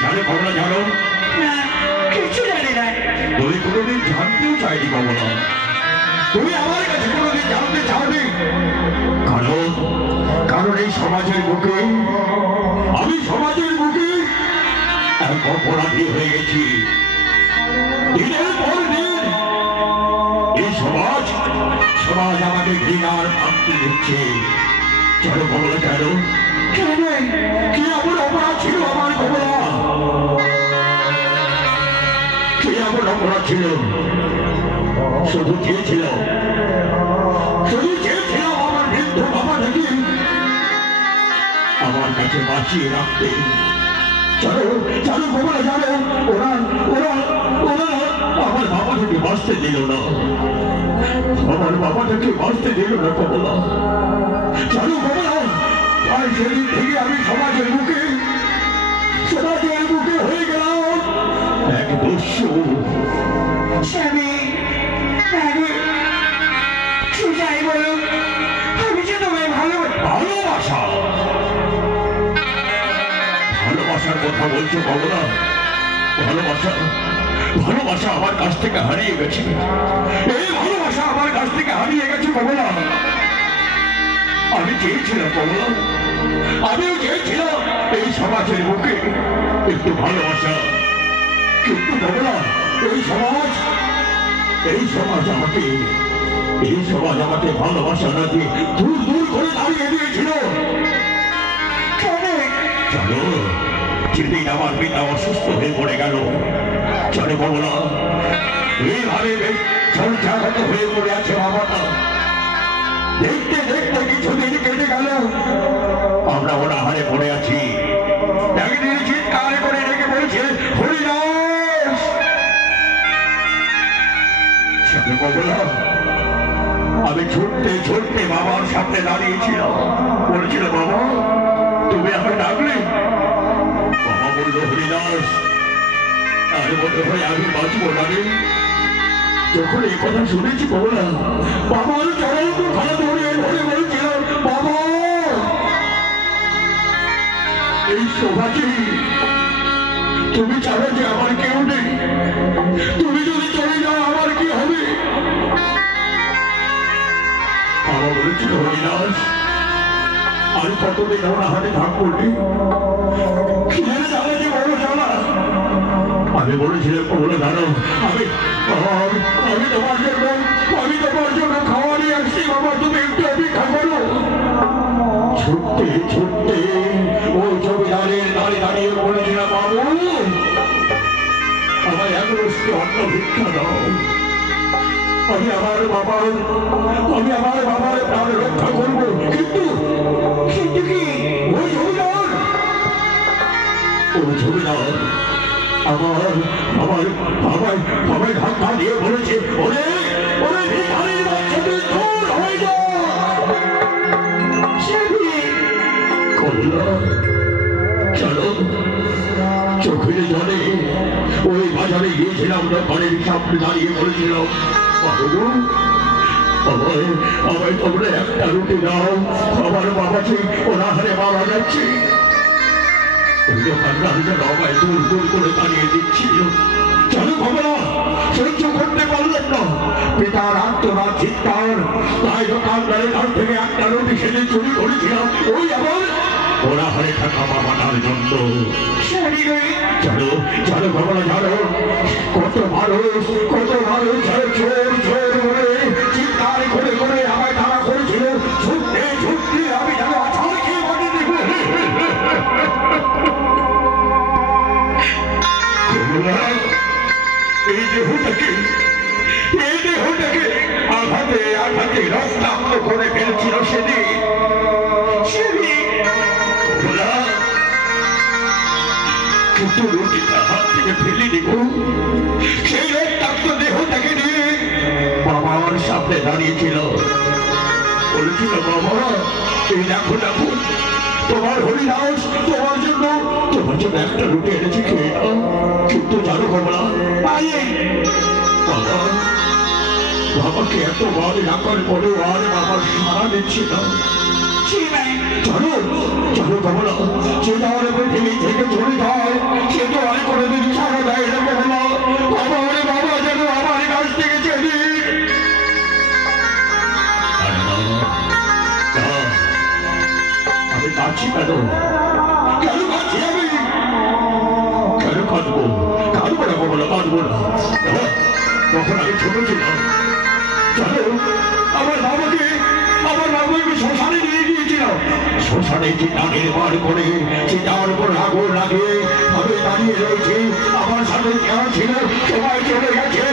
জানো কমলা জানো? না, কিছু জানি না। তুমি কোনোদিন জানতেও চাইনি কমলা, তুমি আমার কাছে কোনোদিন জানতে চাওনি। কারণ কারণ এই সমাজের বুকে আমি সমাজের বুকে এক অপরাধী হয়ে গেছি। দিনের পর দিন এই সমাজ সমাজ আমাকে ঘৃণার ভাবতে দিচ্ছে। চলো কমলা জানো কেন? কি এমন অপরাধ ছিল আমার কমলা? কি এমন অপরাধ ছিল? শুধু চেয়েছিলাম আমার বৃদ্ধ বাবাটাকে আমার কাছে বাঁচিয়ে রাখতে। চলো চলো কমলা জানো, ওরা ওরা ওরা আমার বাবাটাকে বাঁচতে দিল না, আমার বাবাটাকে বাঁচতে দিল না কমলা। চলো কমলা, আর সেদিন থেকে আমি সমাজের বুকে হয়ে গেলাম এক দস্যু। স্বামী, আমি কি যাই বলো, আমি যে তোমায় ভালোবাসা ভালোবাসার কথা বলছো কমলা? ভালোবাসা ভালোবাসা আমার কাছ থেকে হারিয়ে গেছে। এই ভালোবাসা আমার কাছ থেকে হারিয়ে গেছে কমলা। আমি চেয়েছিলাম কমলা, আমিও চেয়েছিলাম এই সমাজের বুকে একটু ভালোবাসা, কিন্তু কমলা এই সমাজ আমাকে ভালোবাসা না দিয়ে দূর দূর করে দাঁড়িয়ে দিয়েছিল। চলো, যেদিন আমার পিতা অসুস্থ হয়ে পড়ে গেল, চলো কমলা, এইভাবে সংসারগত হয়ে পড়ে আছে বাবাটা। দেখতে দেখতে কিছুদিন কেটে গেল, আমরা ওরা হারে পড়ে আছি। একদিন চিৎকার করে রেখে বলছে হরিদাস। চলো কমলা, আমি ছুটতে ছুটতে বাবার সামনে দাঁড়িয়েছিলাম, বলেছিল বাবা তুমি আমাকে ডাকলে? বাবা বলল হরিদাস, আরে মনে হয় আমি বাঁচবো না রে। যখন এই কথা শুনেছি কমলা, বাবার চরণ খানা ধরে ধরে বলছিলাম বাবা, এই সমাজে তুমি জানো যে আমার কেউ নেই, তুমি যদি চলে যাও আমার কি হবে? বাবা বলেছিল হরিদাস, আমি কতদিন ওরা হাতে থাকবো রে, খিদের জ্বালা যে বড় জ্বালা। আমি বলেছিলাম কমলা জানো, আমি তোমার জন্য খাওয়া নিয়ে আসছি বাবা, তুমি একটু অপেক্ষা করো। ছুটতে ছুটতে ওই জমিদারের দাঁড়িয়ে বলেছিলাম বাবু আমার এক রস্তি অন্ন ভিক্ষা দাও, আমি আমার বাবার প্রাণ রক্ষা করবো। কিন্তু কি ওই জমিদার আমার ধাক্কা দিয়ে বলেছে ওরে ওরে ভিখারির বাচ্চাদের দূর হয়ে যা। চলো, চোখের জলে ওই বাজারে গিয়েছিলাম, দোকানের সামনে দাঁড়িয়ে বলেছিলাম বাবু আমায় তোমরা একটা রুটি দাও, আমার বাবাকে ওরা হারে মারা যাচ্ছে। ওই দোকানদারদের আমায় দূর দূর করে দাঁড়িয়ে দিচ্ছিল। চলো কমলা, সহ্য করতে পারলাম না পিতার আত্মনাথ চিৎকার, তাই দোকানদারের কাছ থেকে একটা রুটি সেদিন চুরি করেছিলাম ওই আবার ওরা হারে থাকা বাবাটার জন্য। চলো চলো কমলা, জানো কত মানুষ চোর চোর বলে চিৎকার করে করে আমায় তারা করেছিল। ছুটতে ছুটতে আমি যেন আছাড় খেয়ে বাড়ি দেব। এই দেহটাকে আঘাতে আঘাতে রক্তাক্ত করে ফেলছিল সেদিন। কিন্তু রুটিটা হাত থেকে ফেলে দিব, সেই রক্তাক্ত দেহটাকে নিয়ে বাবার সামনে দাঁড়িয়েছিল, বলেছিল বাবা এই দেখো দেখো তোমার হরিদাস তোমার জন্য একটা রুটি এনেছি, খেয়ে নাও। কিন্তু জানো কমলা, বাবা বাবাকে এতবার ডাকার পরেও আর বাবার সারা দিচ্ছি না। জানো জানো কমলা, যে তাহলে পৃথিবী থেকে চলে যায় সে কাঁদছি কেন? কেন কাঁদছি আমি? কেন কাঁদবো? কাঁদবো না কমলা, কাঁদবো না। তখন আমি ছোট ছিলাম, জানো, আমার বাবাকে শ্মশানে নিয়ে গিয়েছিল। শ্মশানে চিতা নির্মাণ করে চিতার উপর আগুন লাগিয়ে আমি দাঁড়িয়ে রয়েছি। আমার সাথে কেমন ছিল সবাই চলে গেছে।